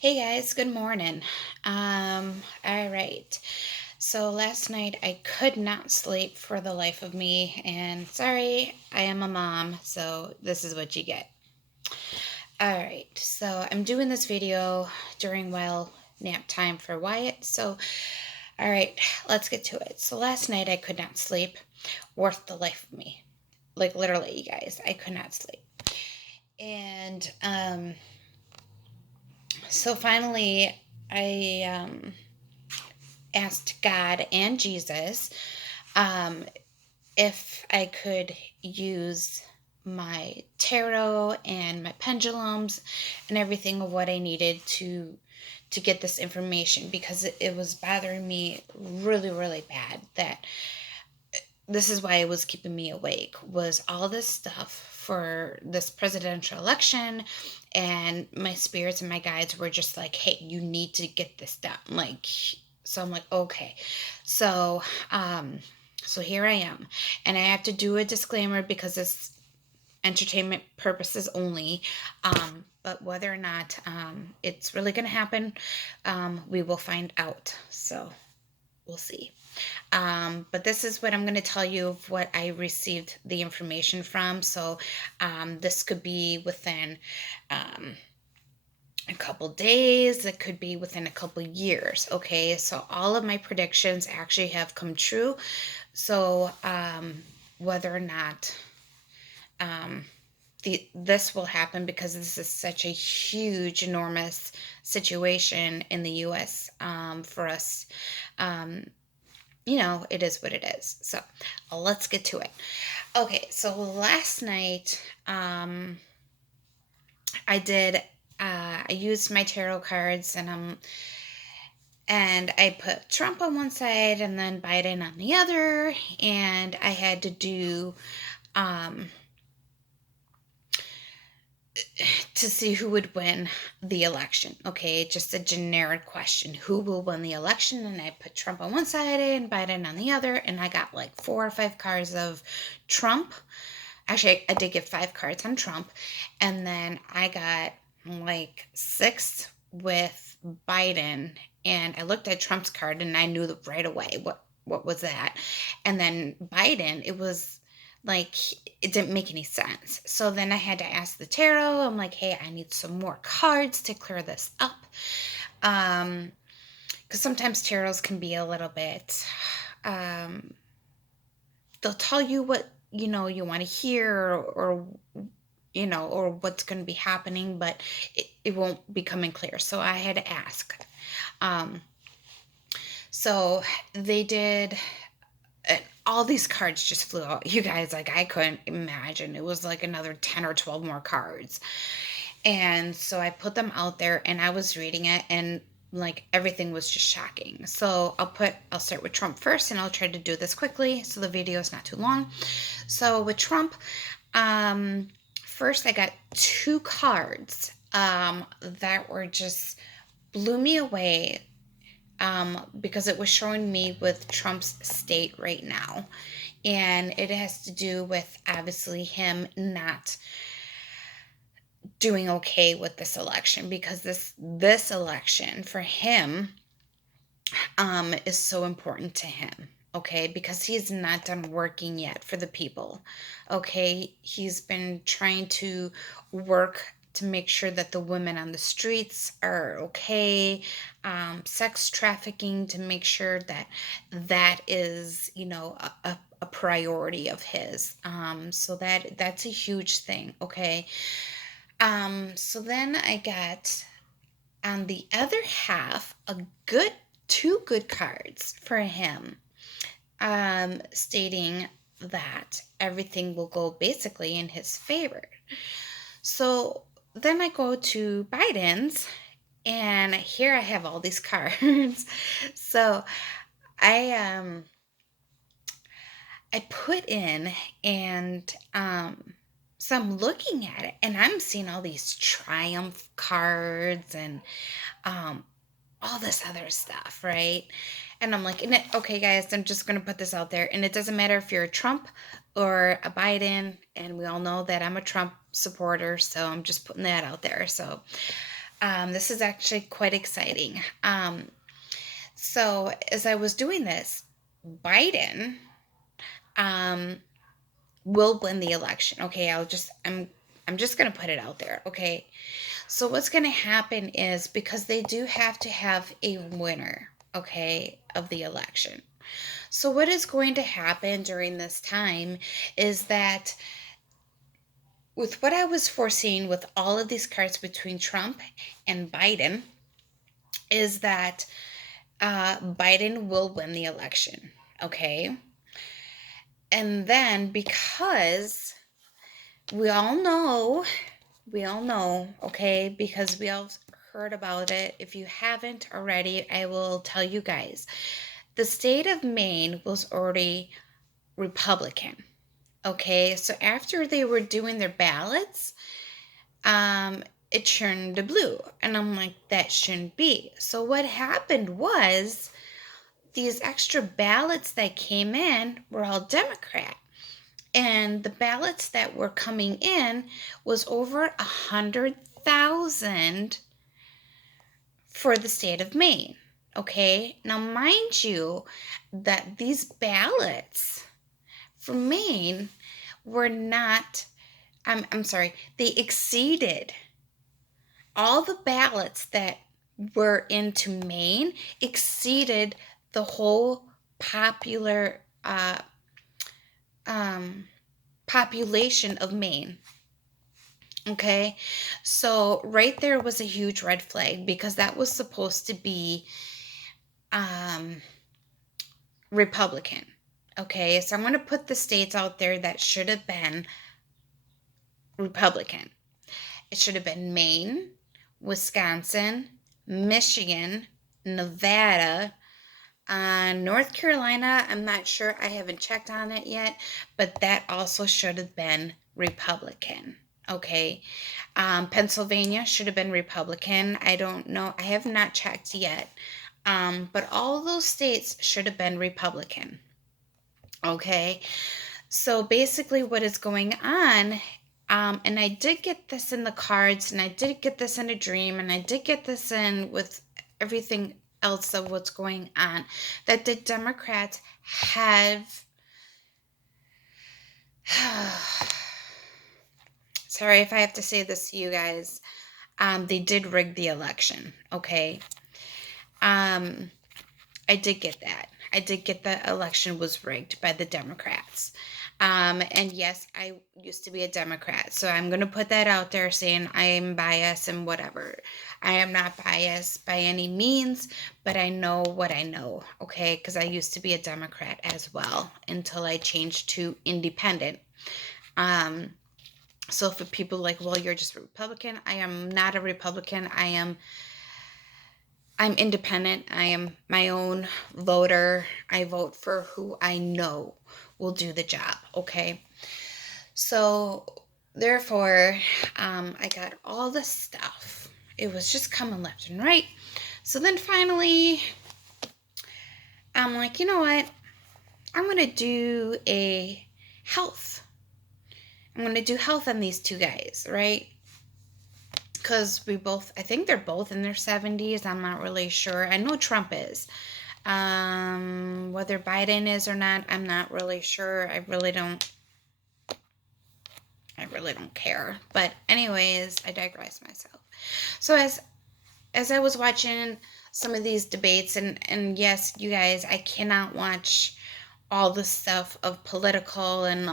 Hey guys, good morning. All right. So last night I could not sleep for the life of me, and sorry, I am a mom, so this is what you get. All right. So I'm doing this video during nap time for Wyatt. So all right, let's get to it. So last night I could not sleep, worth the life of me. Like literally, you guys, I could not sleep. And so finally I asked God and Jesus um, if I could use my tarot and my pendulums and everything of what I needed to get this information because it was bothering me really really bad that this is why it was keeping me awake was all this stuff for this presidential election, and my spirits and my guides were just like, hey, you need to get this done, like, so I'm like, okay. So so here I am, and I have to do a disclaimer because it's entertainment purposes only. But whether or not it's really going to happen, we will find out. So we'll see. But this is what I'm going to tell you of what I received the information from. So this could be within um, a couple days, it could be within a couple years. Okay, so all of my predictions actually have come true. So whether or not um, this will happen because this is such a huge, enormous situation in the U.S. For us. It is what it is. So let's get to it. Okay, so last night, I did. I used my tarot cards, and I put Trump on one side and then Biden on the other, and I had to do um, to see who would win the election. Okay, just a generic question: who will win the election? And I put Trump on one side and Biden on the other, and I got like 4 or 5 cards of Trump. Actually, I did get 5 cards on Trump, and then I got like six with Biden. And I looked at Trump's card, and I knew right away what was that. And then Biden, it was like it didn't make any sense. So then I had to ask the tarot. I'm like, hey, I need some more cards to clear this up. Because sometimes tarots can be a little bit um they'll tell you what you want to hear, or what's going to be happening, but it won't be coming clear, so I had to ask. um so they did. All these cards just flew out, you guys. Like, I couldn't imagine, it was like another 10 or 12 more cards. And so I put them out there and I was reading it, and like everything was just shocking. So I'll start with Trump first, and I'll try to do this quickly so the video is not too long. So with Trump, um, first I got 2 cards that were just blew me away, because it was showing me with Trump's state right now. And it has to do with obviously him not doing okay with this election, because this election for him is so important to him. Okay, because he's not done working yet for the people. Okay, he's been trying to work to make sure that the women on the streets are okay, sex trafficking, to make sure that that is, a priority of his. So that's a huge thing. Okay. So then I got on the other half a good 2 good cards for him, stating that everything will go basically in his favor. So then I go to Biden's, and here I have all these cards. So I I put in, and so I'm looking at it, and I'm seeing all these triumph cards and um all this other stuff, right? And I'm like, okay, guys, I'm just going to put this out there. And it doesn't matter if you're a Trump or a Biden. And we all know that I'm a Trump supporter. So I'm just putting that out there. So This is actually quite exciting. So as I was doing this, Biden um, will win the election. Okay, I'm just gonna put it out there. Okay, so what's gonna happen is because they do have to have a winner, okay, of the election. So what is going to happen during this time is that with what I was foreseeing with all of these cards between Trump and Biden is that Biden will win the election. Okay. And then because we all know, okay, because we all heard about it. If you haven't already, I will tell you guys. The state of Maine was already Republican. Okay. So after they were doing their ballots, it turned to blue. And I'm like, that shouldn't be. So what happened was these extra ballots that came in were all Democrat. And the ballots that were coming in was over 100,000 for the state of Maine. Okay, now mind you that these ballots for Maine were not, I'm sorry, they exceeded all the ballots that were into Maine exceeded the whole popular um, population of Maine. Okay, so right there was a huge red flag because that was supposed to be um, Republican. Okay, so I'm going to put the states out there that should have been Republican. It should have been Maine, Wisconsin, Michigan, Nevada, North Carolina. I'm not sure. I haven't checked on it yet, but that also should have been Republican. Okay. Pennsylvania should have been Republican. I don't know. I have not checked yet. But all those states should have been Republican. Okay. So basically, what is going on, and I did get this in the cards, and I did get this in a dream, and I did get this in with everything else of what's going on, that the Democrats have. Sorry if I have to say this to you guys. They did rig the election. Okay. Um, I did get that. I did get the election was rigged by the Democrats. And yes, I used to be a Democrat. So I'm going to put that out there saying I am biased and whatever. I am not biased by any means, but I know what I know. Okay. Because I used to be a Democrat as well until I changed to independent. Um, so for people like, well, you're just a Republican. I am not a Republican. I'm independent. I am my own voter. I vote for who I know will do the job. Okay. So, therefore, I got all this stuff. It was just coming left and right. So then finally, I'm like, you know what? I'm going to do a health. I'm going to do health on these two guys, right? Because I think they're both in their 70s. I'm not really sure. I know Trump is. Whether Biden is or not, I'm not really sure. I really don't care. But anyways, I digress myself. So as I was watching some of these debates, and yes, you guys, I cannot watch all the stuff of political and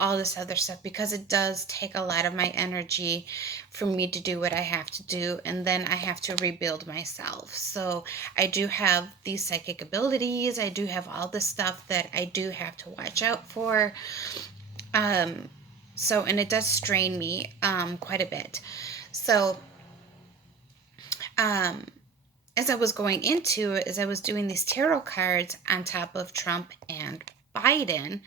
all this other stuff because it does take a lot of my energy for me to do what I have to do, and then I have to rebuild myself. So I do have these psychic abilities. I do have all the stuff that I do have to watch out for. So and it does strain me quite a bit. So um as I was going into it, as I was doing these tarot cards on top of Trump and Biden,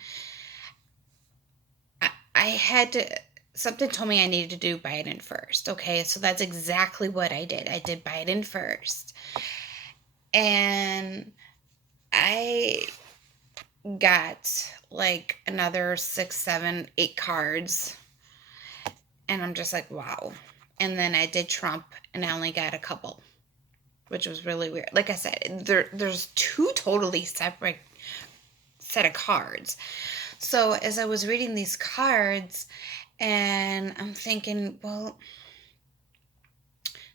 I had to, something told me I needed to do Biden first. Okay, so that's exactly what I did. I did Biden first. And I got like another 6, 7, 8 cards. And I'm just like, wow. and then I did Trump, and I only got a couple, which was really weird. Like I said, there's two totally separate set of cards. So as I was reading these cards, and I'm thinking, well,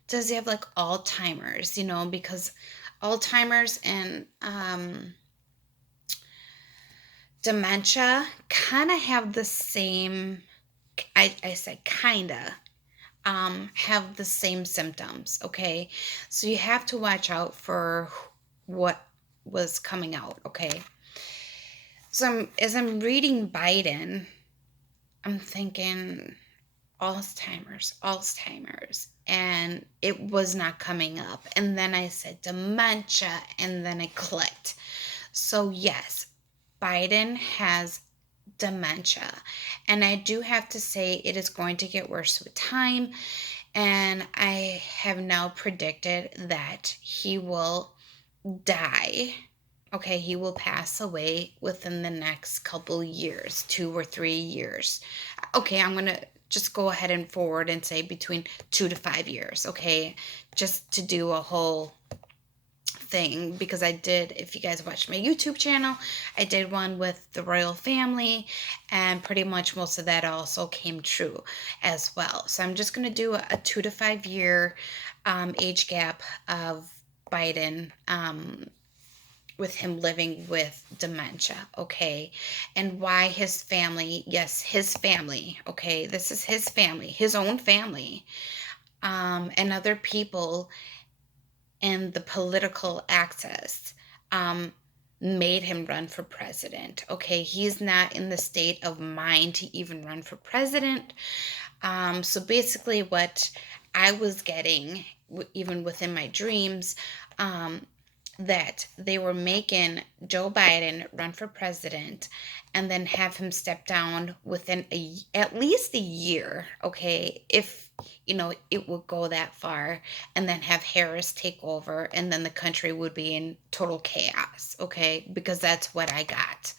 does he have like Alzheimer's? Because Alzheimer's and dementia kind of have the same. I said kinda have the same symptoms. Okay, so you have to watch out for what was coming out. Okay, so as I'm reading Biden, I'm thinking Alzheimer's, and it was not coming up. And then I said dementia, and then it clicked. So, yes, Biden has dementia. And I do have to say it is going to get worse with time. And I have now predicted that he will die. Okay, he will pass away within the next couple years, 2 or 3 years. Okay, I'm going to just go ahead and forward and say between 2 to 5 years. Okay, just to do a whole thing, because I did, if you guys watched my YouTube channel, I did one with the royal family, and pretty much most of that also came true as well. So I'm just going to do a 2 to 5 year age gap of Biden, with him living with dementia. Okay, and why his family, yes, his family, okay, this is his family, his own family, and other people and the political access, um, made him run for president. Okay, he's not in the state of mind to even run for president. So basically, what I was getting, even within my dreams, um, that they were making Joe Biden run for president and then have him step down within at least a year, okay, if it would go that far, and then have Harris take over, and then the country would be in total chaos, okay, because that's what I got.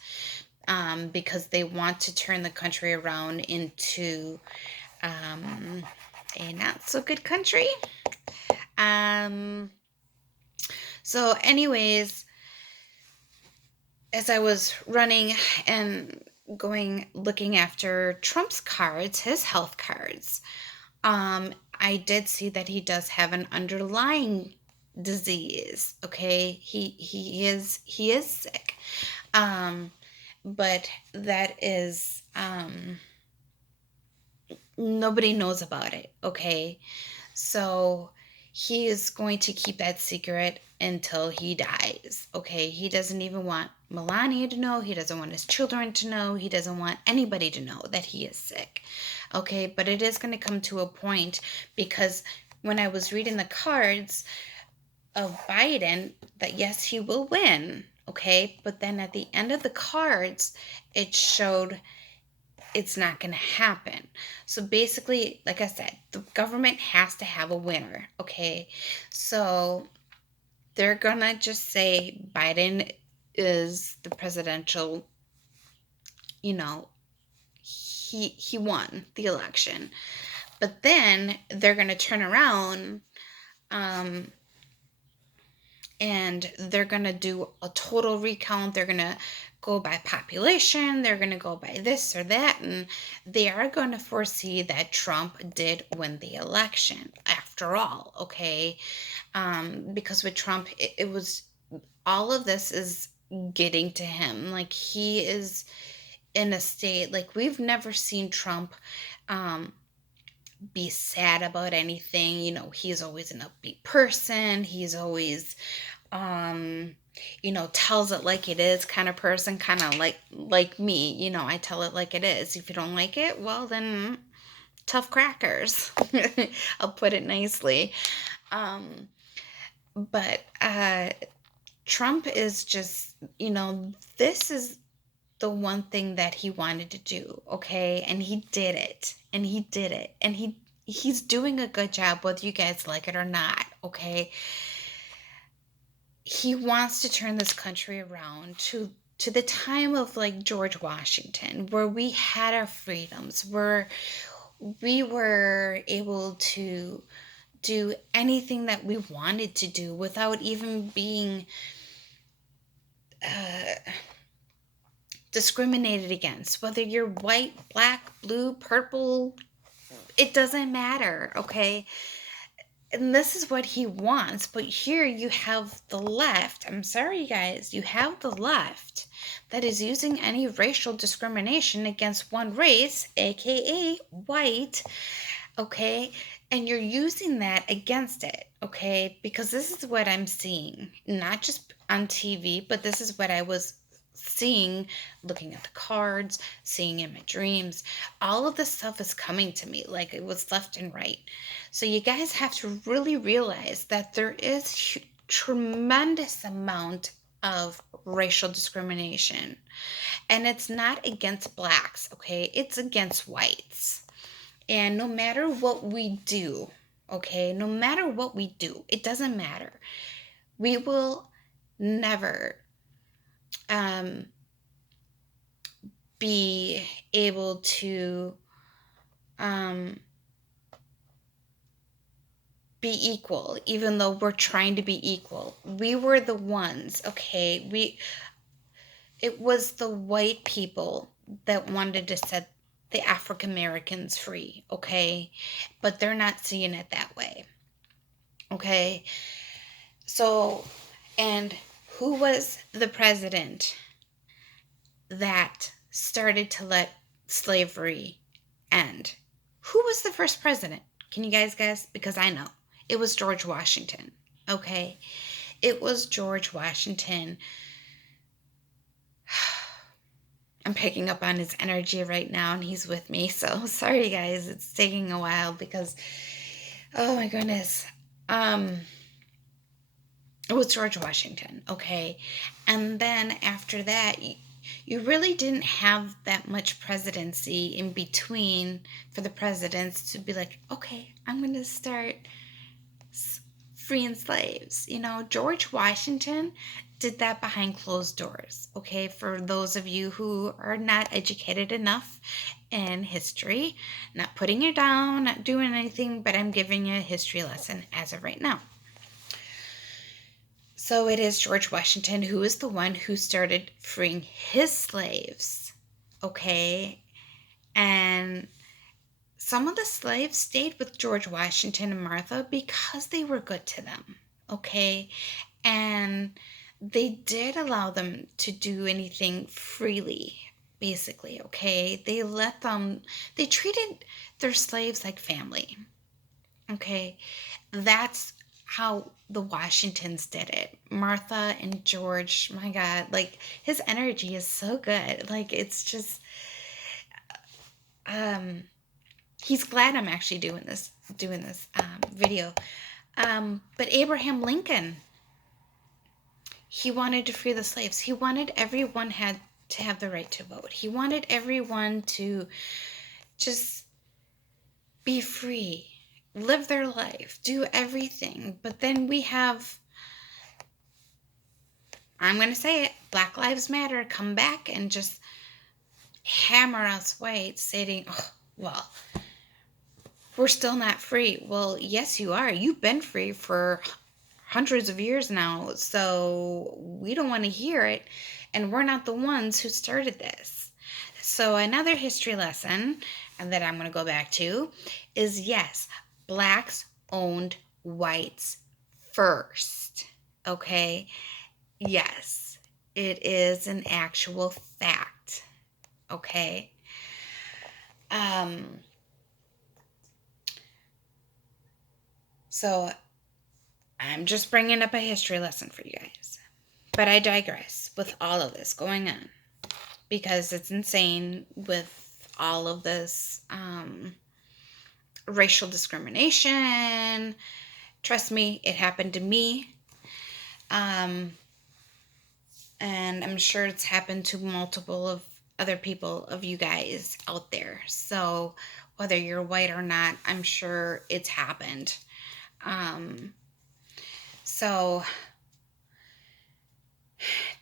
Because they want to turn the country around into um, a not so good country. Um, so, anyways, as I was running and looking after Trump's cards, his health cards, I did see that he does have an underlying disease. Okay, he is sick, um, but that is nobody knows about it. Okay, so he is going to keep that secret until he dies. Okay, he doesn't even want Melania to know. He doesn't want his children to know. He doesn't want anybody to know that he is sick. Okay, but it is going to come to a point, because when I was reading the cards of Biden, that yes, he will win. Okay, but then at the end of the cards, it showed it's not going to happen. So basically, like I said, the government has to have a winner. Okay, so they're going to just say Biden is the presidential, you know, he won the election. But then they're going to turn around, um, and they're going to do a total recount. They're going to go by population. They're going to go by this or that. And they are going to foresee that Trump did win the election after all. Okay. Because with Trump, it was all of this is getting to him. Like, he is in a state, like, we've never seen Trump be sad about anything. He's always an upbeat person. He's always tells it like it is kind of person, kind of like me. I tell it like it is. If you don't like it, well, then tough crackers. I'll put it nicely. But Trump is just, this is the one thing that he wanted to do, okay? And he did it. And he did it. And he's doing a good job, whether you guys like it or not, okay? He wants to turn this country around to the time of like George Washington, where we had our freedoms, where we were able to do anything that we wanted to do without even being uh, discriminated against. Whether you're white, black, blue, purple, it doesn't matter, okay? And this is what he wants. But here you have the left. I'm sorry, guys. You have the left that is using any racial discrimination against one race, aka white, okay? And you're using that against it, okay? Because this is what I'm seeing, not just on TV, but this is what I was seeing, looking at the cards, seeing in my dreams. All of this stuff is coming to me like it was left and right. So you guys have to really realize that there is tremendous amount of racial discrimination, and it's not against blacks, okay? It's against whites. And no matter what we do, okay, no matter what we do, it doesn't matter. We will never um, be able to um, be equal, even though we're trying to be equal. We were the ones, okay? It was the white people that wanted to set the African Americans free, okay? But they're not seeing it that way, okay? So, and who was the president that started to let slavery end? Who was the first president? Can you guys guess? Because I know. It was George Washington. Okay? It was George Washington. I'm picking up on his energy right now and he's with me. So sorry guys, it's taking a while because oh my goodness. It was George Washington, okay? And then after that, you really didn't have that much presidency in between for the presidents to be like, okay, I'm going to start freeing slaves. You know, George Washington did that behind closed doors, okay? For those of you who are not educated enough in history, not putting you down, not doing anything, but I'm giving you a history lesson as of right now. So it is George Washington who is the one who started freeing his slaves, okay? And some of the slaves stayed with George Washington and Martha because they were good to them, okay? And they did allow them to do anything freely, basically, okay? They treated their slaves like family, okay? That's how the Washingtons did it. Martha and George, my God, like his energy is so good. Like it's just um he's glad I'm actually doing this video. But Abraham Lincoln, he wanted to free the slaves. He wanted everyone had to have the right to vote. He wanted everyone to just be free, live their life, do everything. But then we have, I'm going to say it, Black Lives Matter come back and just hammer us whites saying, oh, well, we're still not free. Well, yes, you are. You've been free for hundreds of years now, so we don't want to hear it, and we're not the ones who started this. So another history lesson that I'm going to go back to is yes, blacks owned whites first. Okay? Yes, it is an actual fact. Okay? Um so I'm just bringing up a history lesson for you guys. But I digress with all of this going on because it's insane with all of this racial discrimination. Trust me, it happened to me. Um, and I'm sure it's happened to multiple of other people of you guys out there. So whether you're white or not, I'm sure it's happened. Um, so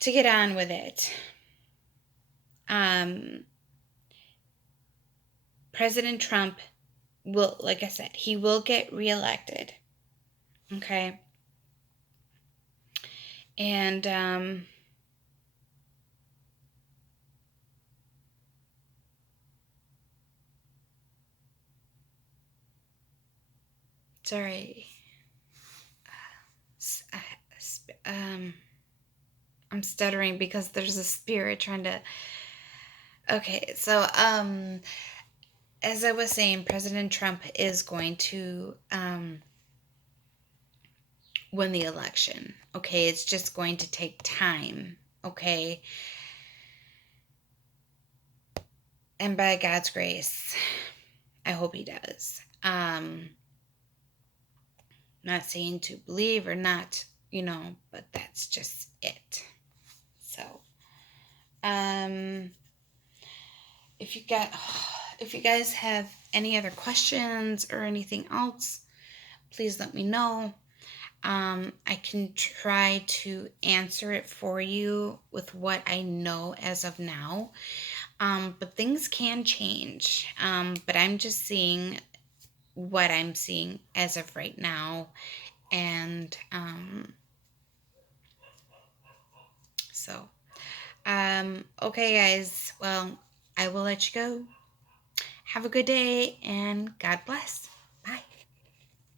to get on with it, President Trump will, like I said, he will get reelected. Okay. And sorry. S- I- I'm stuttering because there's a spirit trying to. Okay, so as I was saying, President Trump is going to win the election. Okay, it's just going to take time. Okay, and by God's grace, I hope he does. Not saying to believe or not, but that's just it. So, um, if you got, if you guys have any other questions or anything else, please let me know. I can try to answer it for you with what I know as of now. But things can change. But I'm just seeing what I'm seeing as of right now. And so, okay, guys. Well, I will let you go. Have a good day and God bless.